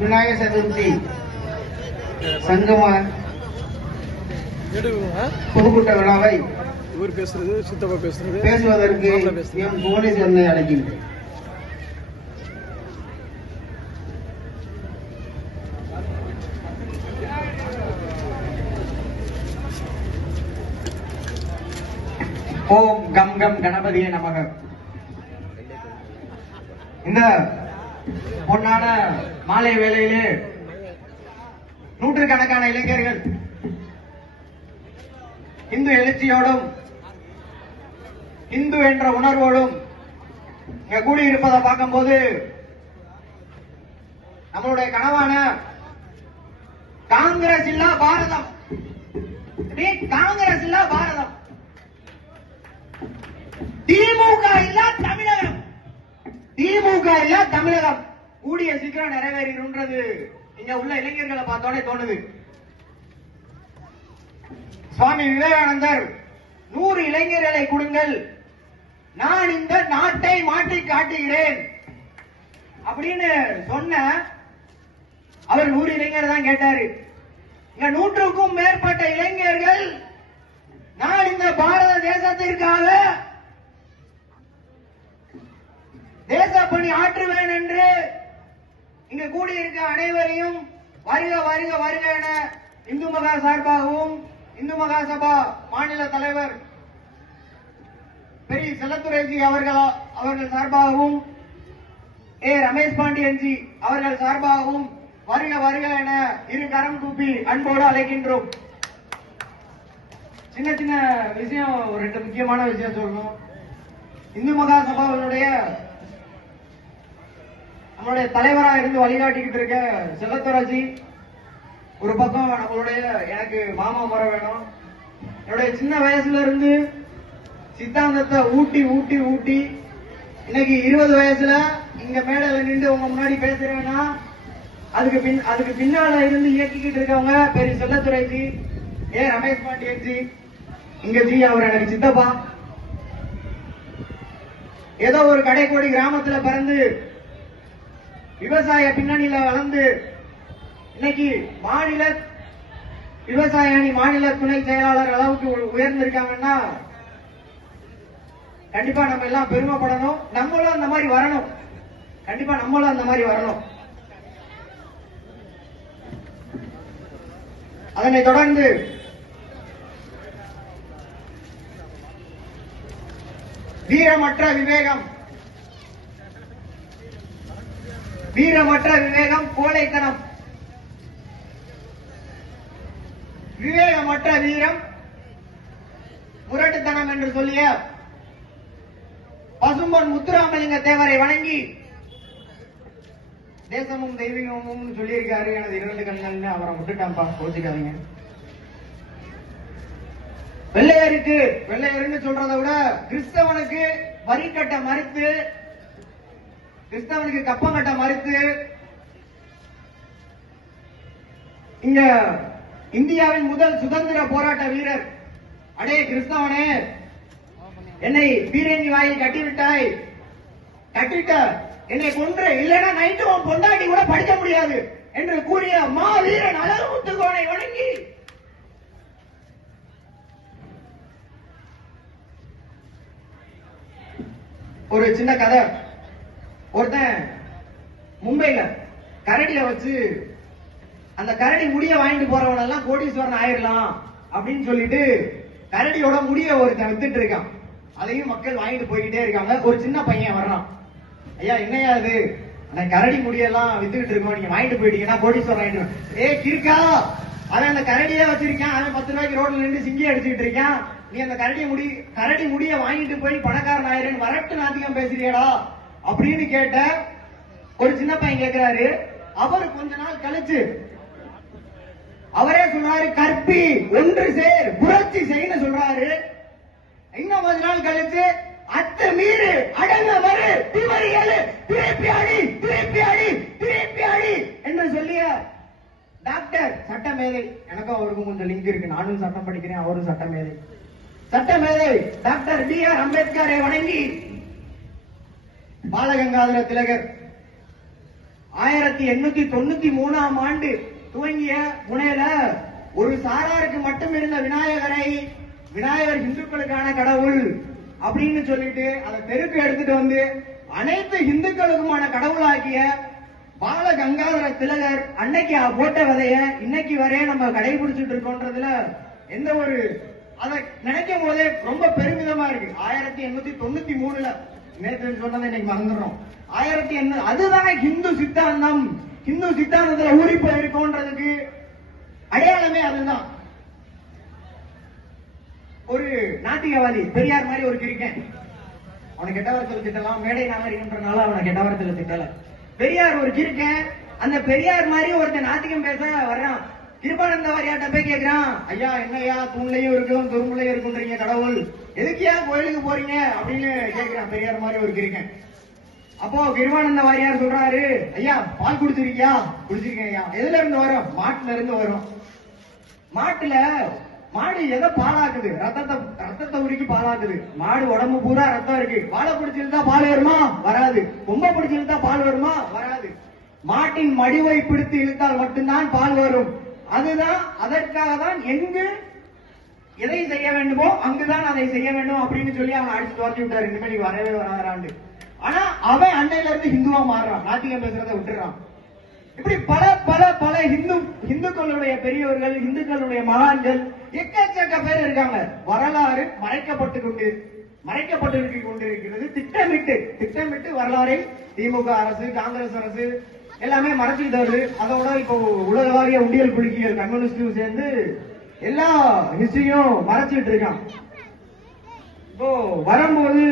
விநாயகர் சதுர்த்தி சங்கம பொதுக்கூட்ட விழாவை பேசுவதற்கு எம் புவனேஸ்வரனை அழைக்கின்றேன். ஓம் கம் கம் கணபதியே நமக. இந்த பொன்னான மாலை வேளையிலே நூற்றுக்கணக்கான இளைஞர்கள் இந்து எழுச்சியோடும் இந்து என்ற உணர்வோடும் இங்க கூடியிருப்பதை பார்க்கும்போது நம்மளுடைய கனவான காங்கிரஸ் இல்லா பாரதம், காங்கிரஸ் இல்லா பாரதம், திமுக இல்லா தமிழகம், திமுக இல்லா தமிழகம் கூடிய சீக்கிரம் நிறைவேறின்றது இங்க உள்ள இளைஞர்களை பார்த்தோன்னே தோணுது. சுவாமி விவேகானந்தர் 100 இளைஞர்களை கொடுங்கள், நான் இந்த நாட்டை மாற்றி காட்டுகிறேன் அப்படின்னு சொன்ன அவர் 100 இளைஞர் தான் கேட்டாரு. இங்க 100க்கும் மேற்பட்ட இளைஞர்கள் நான் இந்த பாரத தேசத்திற்காக தேச பணி ஆற்றுவேன் என்று இங்கு கூடியிருக்க அனைவரையும் வருக வருக வருக என இந்து மகா சார்பாகவும் இந்து மகா சபா மாநில தலைவர் பெரிய செல்லத்துரைஜி அவர்கள் சார்பாகவும் ரமேஷ் பாண்டியன்ஜி அவர்கள் சார்பாகவும் வருக வருக என இரு கரம் கூப்பி அன்போடு அழைக்கின்றோம். சின்ன சின்ன விஷயம், 2 முக்கியமான விஷயம் சொல்லணும். இந்து மகா சபாவினுடைய நம்மளுடைய தலைவரா இருந்து வழிகாட்டிக்கிட்டு இருக்க செல்லத்துரைஜி ஒரு பக்கம் நம்மளுடைய எனக்கு மாமா முறை வேணும். என்னுடைய சின்ன வயசுல இருந்து சித்தாந்தத்தை ஊட்டி ஊட்டி ஊட்டி இன்னைக்கு 20 வயசுல இங்க மேடையில நின்று உங்க முன்னாடி பேசுறேன்னா அதுக்கு பின்னால இருந்து இயக்கிக்கிட்டு இருக்கவங்க பெரிய செல்லத்துரைஜி, ரமேஷ் பாண்டியன்ஜி, இங்க ஜி அவர் எனக்கு சித்தப்பா. ஏதோ ஒரு கடைக்கோடி கிராமத்துல பிறந்து விவசாய பின்னணியில வளர்ந்து இன்னைக்கு மாநில விவசாய அணி மாநில துணை செயலாளர் அளவுக்கு உயர்ந்திருக்காங்கன்னா கண்டிப்பா நம்ம எல்லாம் பெருமைப்படணும். நம்மளும் அந்த மாதிரி வரணும், கண்டிப்பா நம்மளும் அந்த மாதிரி வரணும். அதனை தொடர்ந்து வீரமற்ற விவேகம், வீரமற்ற விவேகம் கோழைத்தனம், விவேகமற்ற வீரம் முரட்டுத்தனம் என்று சொல்லிய பசும்பொன் முத்துராமலிங்க தேவரை வணங்கி தேசமும் தெய்வீகமும் சொல்லியிருக்காரு. எனது 2 கண்கள் அவரை விட்டுட்டான்பா, கோச்சிக்காதீங்க. வெள்ளையருன்னு சொல்றதை விட கிறிஸ்தவனுக்கு வரி கட்ட மறுத்து, கிறிஸ்தவனுக்கு கப்பம் கட்ட மறுத்து இங்க இந்தியாவின் முதல் சுதந்திர போராட்ட வீரர், அடே கிறிஸ்தவனே என்னை பீரங்கி வாயில் கட்டிவிட்டாய், கட்டிட்ட என்னை கொன்று, இல்லைன்னா நைட்டு உன் பொண்டாட்டி கூட படிக்க முடியாது என்று கூறிய மாவீரன் அழகுமுத்துக்கோனை வணங்கி ஒரு சின்ன கதை. ஒருத்தன் மும்பைல கரடியை வச்சு அந்த கரடி முடிய வாங்கிட்டு போறவன் எல்லாம் கோடீஸ்வரன் ஆயிரலாம் அப்படின்னு சொல்லிட்டு கரடியோட முடிய ஒருத்தன் வித்துட்டு இருக்கான். அதையும் மக்கள் வாங்கிட்டு போய்கிட்டே இருக்காங்க. ஒரு சின்ன பையன் வர்றான், ஐயா என்னையா அது, கரடி முடியெல்லாம் வித்துக்கிட்டு இருக்கோம், நீங்க வாங்கிட்டு போயிட்டீங்கன்னா கோடீஸ்வரன் ஆயிட்டு. கிருக்கா, அவன் அந்த கரடியே வச்சிருக்கான், அவன் 10 ரூபாய்க்கு ரோட்ல நின்று சிங்கி அடிச்சுட்டு இருக்கான், நீ அந்த கரடி முடிய வாங்கிட்டு போய் பணக்காரன் ஆயிரன்னு வரட்டு நாத்திகம் பேசுறியடா அப்படின்னு கேட்ட ஒரு சின்ன பையன் கேட்கிறாரு. அவரு கொஞ்ச நாள் கழிச்சு அவரே சொல்றாரு, கற்பி ஒன்று சேர் புரட்சி செய்யு சொல்றாரு. இன்னும் கொஞ்ச நாள் கழிச்சு அத்து மீறு அடங்க வரு திவரியலு திருப்பி அடி திருப்பி அடி திருப்பி அடி என்று சொல்லிய டாக்டர் சட்டமேதை, எனக்கும் அவருக்கும் கொஞ்சம் லிங்க் இருக்கு, நானும் சட்டம் படிக்கிறேன், அவரும் சட்டமேதை, சட்டமேதை டாக்டர் B.R. அம்பேத்கரை வணங்கி பாலகங்காதர திலகர் 1893ஆம் ஆண்டு துவங்கிய புனேல ஒரு சாராருக்கு மட்டும் இருந்த விநாயகர் இந்துக்களுக்கான கடவுள் அப்படின்னு சொல்லிட்டு அதை தெருக்கு எடுத்துட்டு வந்து அனைத்து இந்துக்களுக்குமான கடவுளாக்கிய பால கங்காதர திலகர் அன்னைக்கு போட்ட விதைய இன்னைக்கு வரைய நம்ம கடைபிடிச்சிட்டு இருக்கோன்றதுல எந்த ஒரு அதை நினைக்கும் போதே ரொம்ப பெருமிதமா இருக்கு. 1893ல நேற்று சொன்னதை இன்னைக்கு மறந்துடுறோம். அதுதான் ஹிந்து சித்தாந்தம். ஹிந்து சித்தாந்தத்துல ஊறி போயிருக்கோன்றதுக்கு அடையாளமே அதுதான். ஒரு நாத்திகவாதி பெரியார் மாதிரி ஒரு கிரிக்கன், அவனை கெட்டவரத்தில் திட்டலாம், மேடை நாகரிகம்ன்றனால அவனை கெட்டவரத்தில் திட்டல. பெரியார் ஒரு கிரிக்கன், அந்த பெரியார் மாதிரி ஒருத்தன் நாத்திகம் பேச வர்றான். கிருபானந்த வாரியார்ட்ட போய் கேட்கிறான், ஐயா என்னையா தூண்லையும் இருக்கும் துரும்புலையும் இருக்குன்றீங்க கடவுள், எதுக்கியா கோயிலுக்கு போறீங்க அப்படின்னு கேட்கிறான் பெரியார் மாதிரி ஒரு கிரிக்கன். அப்போ கிருபானந்த வாரியார் சொல்றாரு, ஐயா பால் குடிச்சிருக்கியா? குடிச்சிருக்கேன் ஐயா. எதுல இருந்து வரும்? மாட்டுல இருந்து வரும். மாடு எதை பாலாக்குது? ரத்தத்தை உருக்கி பாலாக்குது. மாடு உடம்பு பூரா ரத்தம் இருக்கு. பாலை பிடிச்சிருந்தா பால் வருமா? வராது. கொம்பை பிடிச்சிருந்தா பால் வருமா? வராது. மாட்டின் மடிவை பிடித்து இழுத்தால் மட்டும்தான் பால் வரும். அதுதான், அதற்காக தான் எங்கு எதை செய்ய வேண்டுமோ அங்குதான் அதை செய்ய வேண்டும் அப்படின்னு சொல்லி அவன் அடிச்சு துரத்தி விட்டாரு. இனிமேல் வரவே வராதாண்டு. ஆனா அவன் அன்னையில இருந்து ஹிந்துவா மாறுறான், நாத்திகம் பேசுறதை விட்டுறான். இப்படி பல பல பல இந்துக்களுடைய பெரியவர்கள், இந்துக்களுடைய மகான்கள் எக்கச்சக்க பேர் இருக்காங்க. வரலாறு மறைக்கப்பட்டு கொண்டிருக்கிறது. திட்டமிட்டு வரலாறை திமுக அரசு, காங்கிரஸ் அரசு எல்லாமே மறைச்சிட்டு வருது. அதோட இப்போ உலகளாவிய உண்டியல் குலுக்கிகள் கம்யூனிஸ்டும் சேர்ந்து எல்லா ஹிஸ்டரியும் மறைச்சிட்டு இருக்கான். இப்போ வரும்போது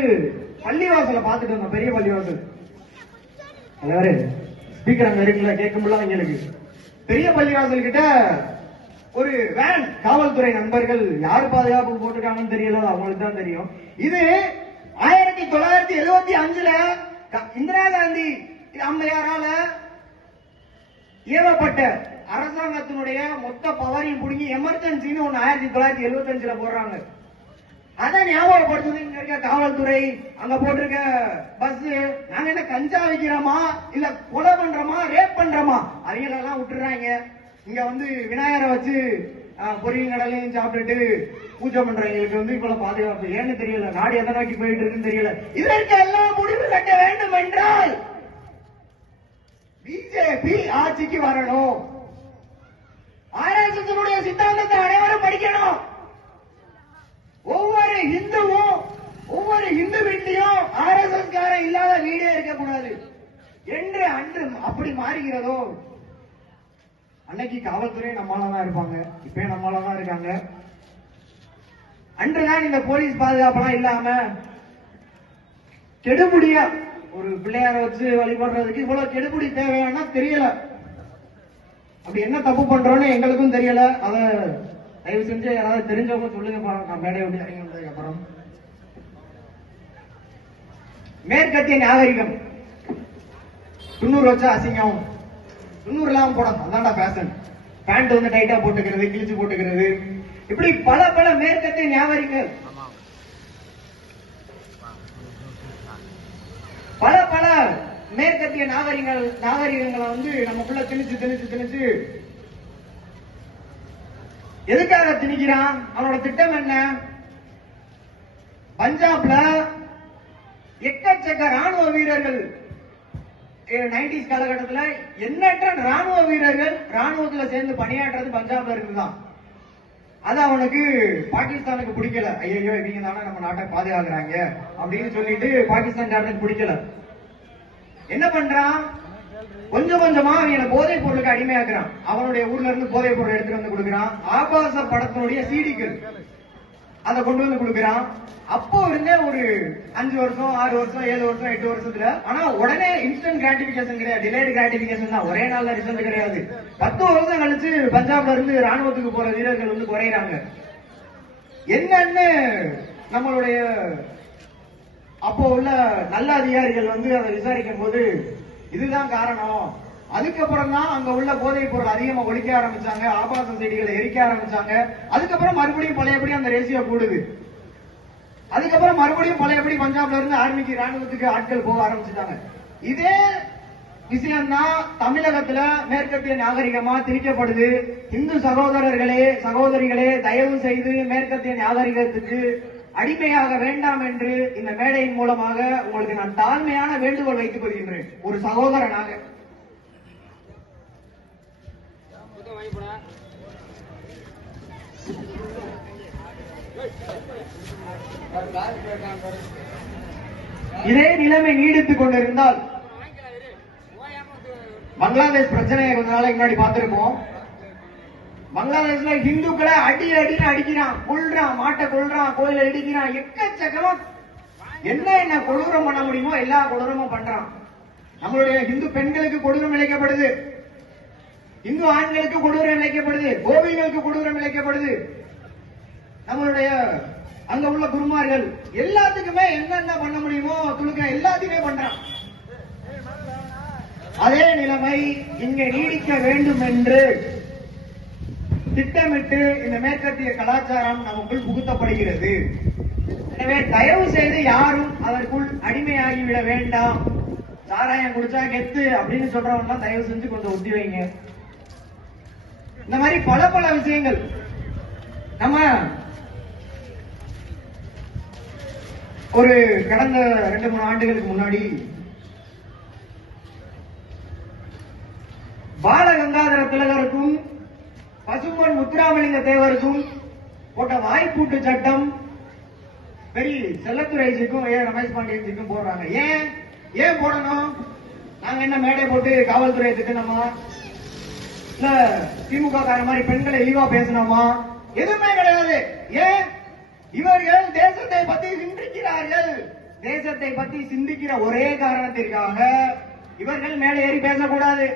பள்ளிவாசல பாத்துட்டு வந்தோம், பெரிய பள்ளிவாசல். அதாவது ஸ்பீக்கர் அங்க இருக்குல்ல, கேட்க முடியல எங்களுக்கு. பெரிய பள்ளிவாசல் கிட்ட ஒரு வேன், காவல்துறை நண்பர்கள் யாரு பாதுகாப்பு போட்டிருக்காங்கன்னு தெரியல, அவங்களுக்கு தான் தெரியும். இது 1975ல இந்திரா காந்தி அம்மையாரால ஏவப்பட்ட அரசாங்கத்தினுடைய மொத்த பவரையும் புடுங்கி எமர்ஜென்சின்னு ஒண்ணு 1975ல போடுறாங்க. அதை ஞாபகப்படுத்துது இருக்க காவல்துறை. அங்க போட்டிருக்க பஸ், நாங்க என்ன கஞ்சா வைக்கிறோமா இல்ல கொலை பண்றோமா ரேப் பண்றோமா அவங்களெல்லாம் விட்டுறாங்க. இங்க வந்து விநாயகரை வச்சு பொரியல் கடலையும் சாப்பிட்டுட்டு பூஜை பண்றவங்களுக்கு வந்து இவ்வளவு பாதுகாப்பு ஏன்னு தெரியல. நாடு எதை நோக்கி போயிட்டு இருக்குன்னு தெரியல. இதற்கு எல்லாம் முடிவு கட்ட வேண்டும் என்றால் பிஜேபி ஆட்சிக்கு வரணும். ஆர்எஸ்எஸ் சித்தாந்தத்தை அனைவரும் படிக்கணும். ஒவ்வொரு இந்து வீட்டையும் ஆர்எஸ்எஸ் காரன் இல்லாத வீடே இருக்கக்கூடாது என்று அன்று அப்படி மாறுகிறதோ அன்னைக்கு காவல்துறை நம்மளாதான் இருப்பாங்க, இப்ப நம்மளாதான் இருக்காங்க. அன்றுதான் இந்த போலீஸ் பாதுகாப்பெல்லாம் இல்லாம கெடுபுடியா ஒரு பிள்ளையார வச்சு வழிபடுறதுக்கு இவ்வளவு கெடுபுடி தேவையானா தெரியல. அப்படி என்ன தப்பு பண்றோம்னு எங்களுக்கும் தெரியல. அத தயவு செஞ்சு யாராவது தெரிஞ்சவங்க சொல்லுங்க. நான் மேடை விட்டு இறங்கி வந்ததுக்கு அப்புறம் மேற்கத்திய நாகரிகம் 90 வச்சா அசிங்கம், 90 எல்லாம் போடணும், அதான்டா ஃபேஷன். பேண்ட் வந்து டைட்டா போட்டுக்கிறது, கிழிச்சு போட்டுக்கிறது, இப்படி பல பல மேற்கத்திய நாகரிகங்கள், பல பல மேற்கத்திய நாகரிகங்களை வந்து நமக்குள்ள திணிச்சு எதுக்காக திணிக்கிறான்? அவனோட திட்டம் என்ன? பஞ்சாப்ல எக்கச்சக்க ராணுவ வீரர்கள் 90s காலகட்டத்தில் எண்ணற்ற ராணுவ வீரர்கள் ராணுவத்தில் சேர்ந்து பணியாற்றுறது பஞ்சாப்ல இருந்துதான். அது அவனுக்கு பாகிஸ்தானுக்கு பிடிக்கல. ஐயோ இவங்க தானே நம்ம நாட்டை பாதுகாக்கிறாங்க அப்படின்னு சொல்லிட்டு பாகிஸ்தான் பிடிக்கல. என்ன பண்றான்? கொஞ்சம் கொஞ்சமா அவனை போதைப் பொருளுக்கு அடிமையாக்குறான். அவனுடைய ஊர்ல இருந்து போதைப் பொருள் எடுத்துட்டு வந்து கொடுக்கிறான். ஆபாச படத்தினுடைய சீடிகள் அதை கொண்டு வந்து கொடுக்கிறான். அப்போ இருந்தே ஒரு 5 வருஷம் 6 வருஷம் 7 வருஷம் 8 வருஷத்துல, ஆனா உடனே இன்ஸ்டன்ட் கிராட்டிபிகேஷன் கிடையாது, டிலேடு கிராட்டிபிகேஷன் தான். ஒரே நாள்ல ரிசல்ட் கிடையாது. 10 வருஷம் கழிச்சு பஞ்சாப்ல இருந்து ராணுவத்துக்கு போற வீரர்கள் வந்து குறையிறாங்க. என்னன்னு நம்மளுடைய அப்போ உள்ள நல்ல அதிகாரிகள் வந்து அதை விசாரிக்கும் போது இதுதான் காரணம். அதுக்கப்புறம் தான் அங்க உள்ள போதைப் பொருள் அதிகமா ஒழிக்க ஆரம்பிச்சாங்க, ஆபாச செடிகளை எரிக்க ஆரம்பிச்சாங்க. அதுக்கப்புறம் மறுபடியும் பழையபடி அந்த ரேசியோ கூடுது. அதுக்கப்புறம் மறுபடியும் பழையபடி பஞ்சாப்ல இருந்து ஆர்மிக்கு ராணுவத்துக்கு ஆட்கள் போக ஆரம்பிச்சுட்டாங்க. இதே விஷயம்தான் தமிழகத்துல மேற்கத்திய நாகரிகமா திணிக்கப்படுது. இந்து சகோதரர்களே சகோதரிகளே, தயவு செய்து மேற்கத்திய நாகரிகத்துக்கு அடிமையாக வேண்டாம் என்று இந்த மேடையின் மூலமாக உங்களுக்கு நான் தாழ்மையான வேண்டுகோள் வைத்துக் கொள்கின்றேன். ஒரு சகோதரனாக இதே நிலைமை நீடித்துக் கொண்டிருந்தால், பங்களாதேஷ் பிரச்சனையை கொஞ்ச நாளைக்கு முன்னாடி பார்த்திருப்போம். பங்களாதேஷ்ல இந்துக்களை அடின்னு அடிக்கிறான், கொள்றான், மாட்டை கொள்றான், கோயிலை இடிக்கிறான், எக்கச்சக்கமா என்ன கொடூரம் பண்ண முடியுமோ எல்லா கொடூரமும் பண்றான். நம்மளுடைய இந்து பெண்களுக்கு கொடூரம் இழைக்கப்படுது, இந்து ஆண்களுக்கு கொடூரம் இழைக்கப்படுது, கோவில்களுக்கு கொடூரம் இழைக்கப்படுது. நம்மளுடைய அங்க உள்ள குருமார்கள் எல்லாத்துக்குமே என்னென்ன பண்ண முடியுமோ துளுக்க எல்லாத்தையுமே பண்றான். அதே நிலைமை இங்கே நீடிக்க வேண்டும் என்று திட்டமிட்டு இந்த மேற்கத்திய கலாச்சாரம் நமக்குள் புகுத்தப்படுகிறது. எனவே தயவு செய்து யாரும் அதற்குள் அடிமையாகிவிட வேண்டாம். சாராயம் குடிச்சா கெத்து அப்படின்னு சொல்றவங்க தயவு செஞ்சு கொஞ்சம் ஒத்தி வைங்க. இந்த மாதிரி பல விஷயங்கள் நம்ம ஒரு கடந்த 2-3 ஆண்டுகளுக்கு முன்னாடி பாலகங்காதர திலகருக்கும் பசும்பொன் முத்துராமலிங்க தேவருக்கும் போட்ட வாய்ப்பூட்டு சட்டம் பெரிய செல்லத்துறைஜிக்கும் ரமேஷ் பாண்டியன்ஜிக்கும் போடுறாங்க. ஏன் போடணும்? நாங்க என்ன மேடை போட்டு காவல்துறையை திட்டணுமா, இல்ல திமுக கார மாதிரி பெண்களை இழிவா பேசணுமா? எதுவுமே கிடையாது. ஏன்? இவர்கள் தேசத்தை பத்தி சிந்திக்கிறார்கள். தேசத்தை பத்தி சிந்திக்கிற ஒரே காரணத்திற்காக இவர்கள் மேலே ஏறி பேசக்கூடாது,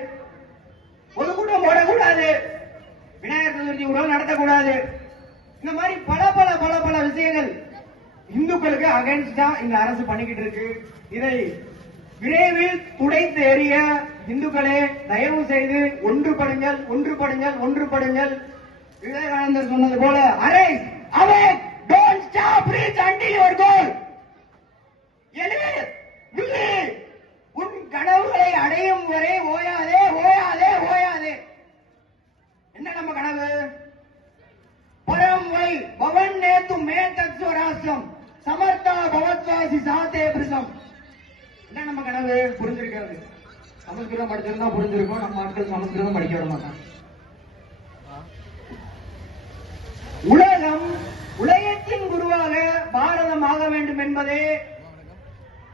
பொதுக்கூட்டம் போடக்கூடாது, விநாயகர் சதுர்த்தி உறவு நடத்தக்கூடாது. இந்த மாதிரி பல விஷயங்கள் இந்துக்களுக்கு அகைன்ஸ்டா இந்த அரசு பண்ணிக்கிட்டு இருக்கு. இதை விரைவில் துடைத்து எறிய இந்துக்களே தயவு செய்து ஒன்றுபடுங்கள். விவேகானந்தர் சொன்னது போல arise awake don't stop reach until your goal. உன் கனவுகளை அடையும் வரை ஓயாதே. என்ன நம்ம கனவு? பரம் வை பவன் நேத்து மே தத்வராசம் சமர்த்தா பவத்வாசி சாதே பிரிசம். என்ன நம்ம கனவு? புரிஞ்சிருக்காது. சமஸ்கிருதம் படிச்சிருந்தா புரிஞ்சிருக்கும். நம்ம மக்கள் சமஸ்கிருதம் படிக்க விட மாட்டாங்க. உலகத்தின் குருவாக பாரதம் ஆக வேண்டும் என்பதே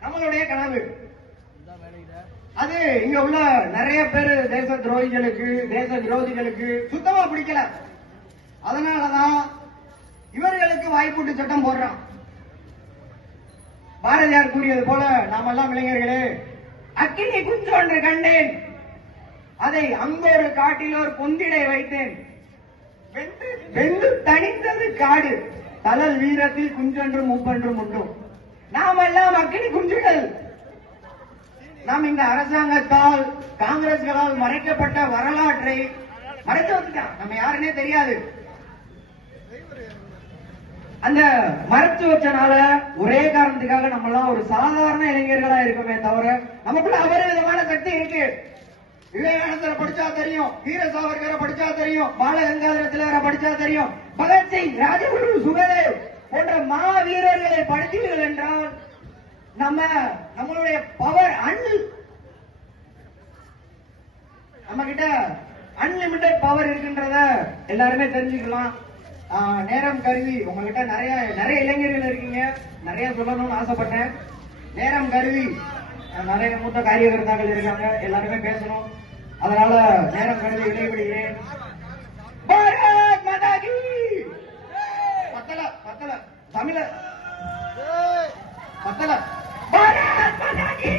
நம்மளுடைய கனவு. அது இங்க உள்ள நிறைய பேர் தேச துரோகிகளுக்கு, தேச விரோதிகளுக்கு சுத்தமா பிடிக்கல. அதனாலதான் இவர்களுக்கு வாய்ப்பூட்டு சட்டம் போடுறான். பாரதியார் கூறியது போல நாமெல்லாம் இளைஞர்களே, அக்கினி குஞ்சொன்று கண்டேன், அதை அங்கொரு காட்டிலோர் பொந்திடை வைத்தேன், வெந்து தனித்தது காடு, தலல் வீரத்தில் குஞ்சொன்றும் மூப்பொன்றும் உண்டும். நாம் எல்லாம் அக்கினி குஞ்சுகள். நாம் இந்த அரசாங்கத்தால், காங்கிரஸ்களால் மறைக்கப்பட்ட வரலாற்றை மறைத்து வச்சுட்டான். நம்ம யாருன்னே தெரியாது. அந்த மறைச்சு வச்சனால ஒரே காரணத்துக்காக நம்ம எல்லாம் ஒரு சாதாரண இளைஞர்களா இருக்கமே தவிர நமக்குள்ள அபரிவிதமான சக்தி இருக்கு. விவேகானந்தரை படிச்சா தெரியும், வீர சாவர்கரை படிச்சா தெரியும், பாலகங்காதர திலகரை படிச்சா தெரியும், பகத்சிங், ராஜகுரு, சுகதேவ் போன்ற மாவீரர்களை படித்தீர்கள் என்றால் நம்மளுடைய பவர் நம்ம கிட்ட அன்லிமிட்டெட் பவர் இருக்கின்றத எல்லாருமே தெரிஞ்சுக்கலாம். நேரம் கருதி உங்ககிட்ட நிறைய இளைஞர்கள் இருக்கீங்க, நிறைய சொல்லணும்னு ஆசைப்பட்டேன். நேரம் கருதி நிறைய மூத்த காரியகர்த்தாக்கள் இருக்காங்க, எல்லாருமே பேசணும். அதனால நேரம் கருதி விடைபெறுகிறேன். பாரத் மாதா கி பத்தல தமிழ பத்தல பாரத் மாதா கி